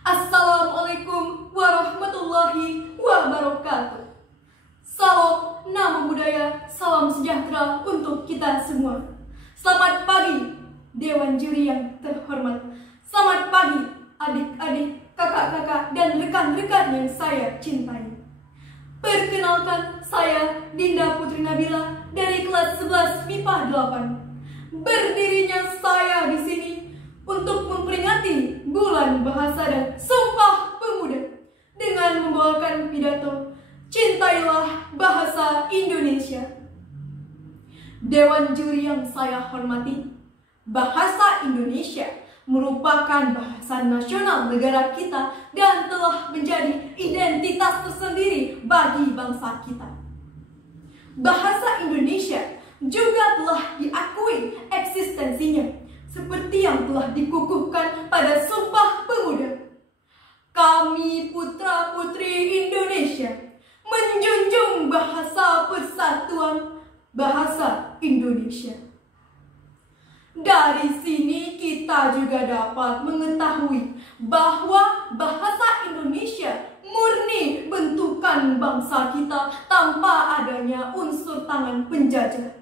Assalamualaikum warahmatullahi wabarakatuh. Salam nama budaya, salam sejahtera untuk kita semua. Selamat pagi Dewan Juri yang terhormat. Selamat pagi adik-adik, kakak-kakak, dan rekan-rekan yang saya cintai. Perkenalkan, saya Dinda Putri Nabila dari kelas 11 MIPA 8. Berdirinya saya di sini untuk memperingati Bulan Bahasa dan Sumpah Pemuda dengan membawakan pidato Cintailah Bahasa Indonesia. Dewan Juri yang saya hormati, bahasa Indonesia merupakan bahasa nasional negara kita dan telah menjadi identitas tersendiri bagi bangsa kita. Bahasa Indonesia juga telah diakui eksistensinya seperti yang telah dikukuhkan pada Sumpah Pemuda. Kami putra-putri Indonesia menjunjung bahasa persatuan, bahasa Indonesia. Dari sini kita juga dapat mengetahui bahwa bahasa Indonesia murni bentukan bangsa kita tanpa adanya unsur tangan penjajah.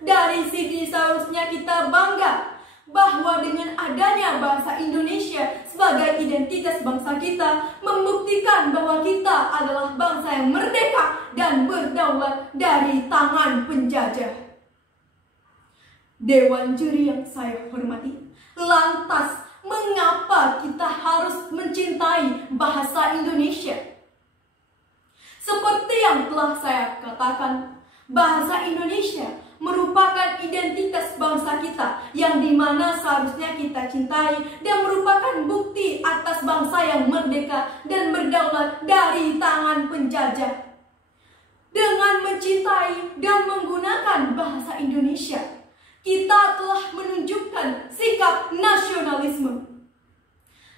Dari sini seharusnya kita bangga bahwa dengan adanya bahasa Indonesia sebagai identitas bangsa kita membuktikan bahwa kita adalah bangsa yang merdeka dan berdaulat dari tangan penjajah. Dewan Juri yang saya hormati, lantas mengapa kita harus mencintai bahasa Indonesia? Seperti yang telah saya katakan, bahasa Indonesia merupakan identitas bangsa kita yang dimana seharusnya kita cintai dan merupakan bukti atas bangsa yang merdeka dan berdaulat dari tangan penjajah. Dengan mencintai dan menggunakan bahasa Indonesia, kita telah menunjukkan sikap nasionalisme.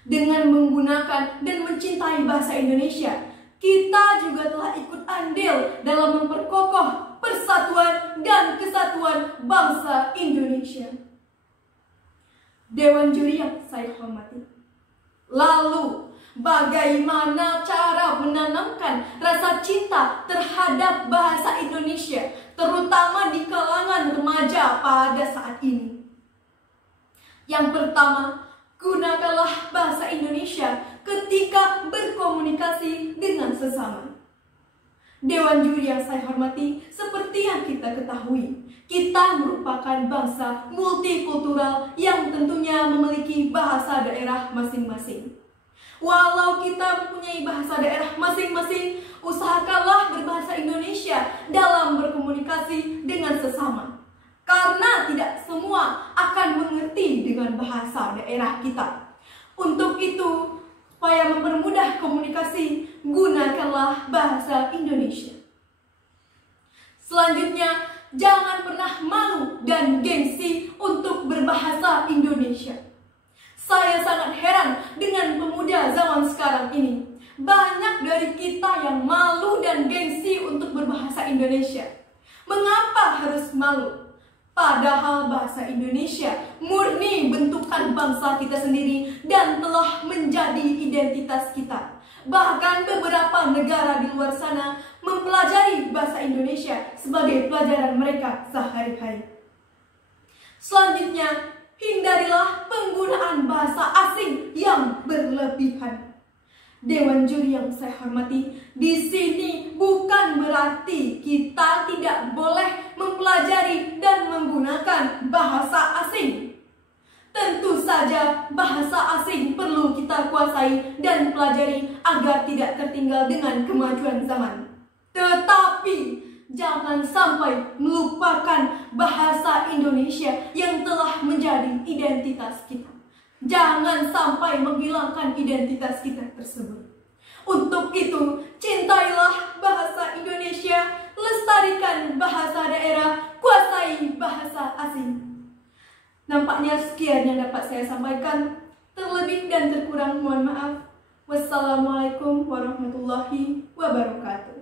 Dengan menggunakan dan mencintai bahasa Indonesia, kita juga telah ikut andil dalam memperkokoh persatuan dan kesatuan bangsa Indonesia. Dewan Juri yang saya hormati, lalu bagaimana cara menanamkan rasa cinta terhadap bahasa Indonesia, terutama di kalangan remaja pada saat ini? Yang pertama, gunakanlah bahasa Indonesia ketika berkomunikasi dengan sesama. Dewan Juri yang saya hormati, seperti yang kita ketahui, kita merupakan bangsa multikultural yang tentunya memiliki bahasa daerah masing-masing. Walau kita mempunyai bahasa daerah masing-masing, usahakanlah berbahasa Indonesia dalam berkomunikasi dengan sesama. Karena tidak semua akan mengerti dengan bahasa daerah kita. Untuk itu, supaya mempermudah komunikasi, gunakanlah bahasa Indonesia. Selanjutnya, jangan pernah malu dan gengsi untuk berbahasa Indonesia. Saya sangat heran dengan pemuda zaman sekarang ini. Banyak dari kita yang malu dan gengsi untuk berbahasa Indonesia. Mengapa harus malu? Padahal bahasa Indonesia murni bentukan bangsa kita sendiri dan telah menjadi identitas kita. Bahkan beberapa negara di luar sana mempelajari bahasa Indonesia sebagai pelajaran mereka sehari-hari. Selanjutnya, hindarilah penggunaan bahasa asing yang berlebihan. Dewan Juri yang saya hormati, di sini bukan berarti kita tidak boleh mempelajari dan menggunakan bahasa asing. Tentu saja bahasa asing perlu kita kuasai dan pelajari agar tidak tertinggal dengan kemajuan zaman. Tetapi jangan sampai melupakan bahasa Indonesia yang telah menjadi identitas kita. Jangan sampai menghilangkan identitas kita tersebut. Untuk itu, cintailah bahasa Indonesia, lestarikan bahasa daerah, kuasai bahasa asing. Nampaknya sekian yang dapat saya sampaikan. Terlebih dan terkurang mohon maaf. Wassalamualaikum warahmatullahi wabarakatuh.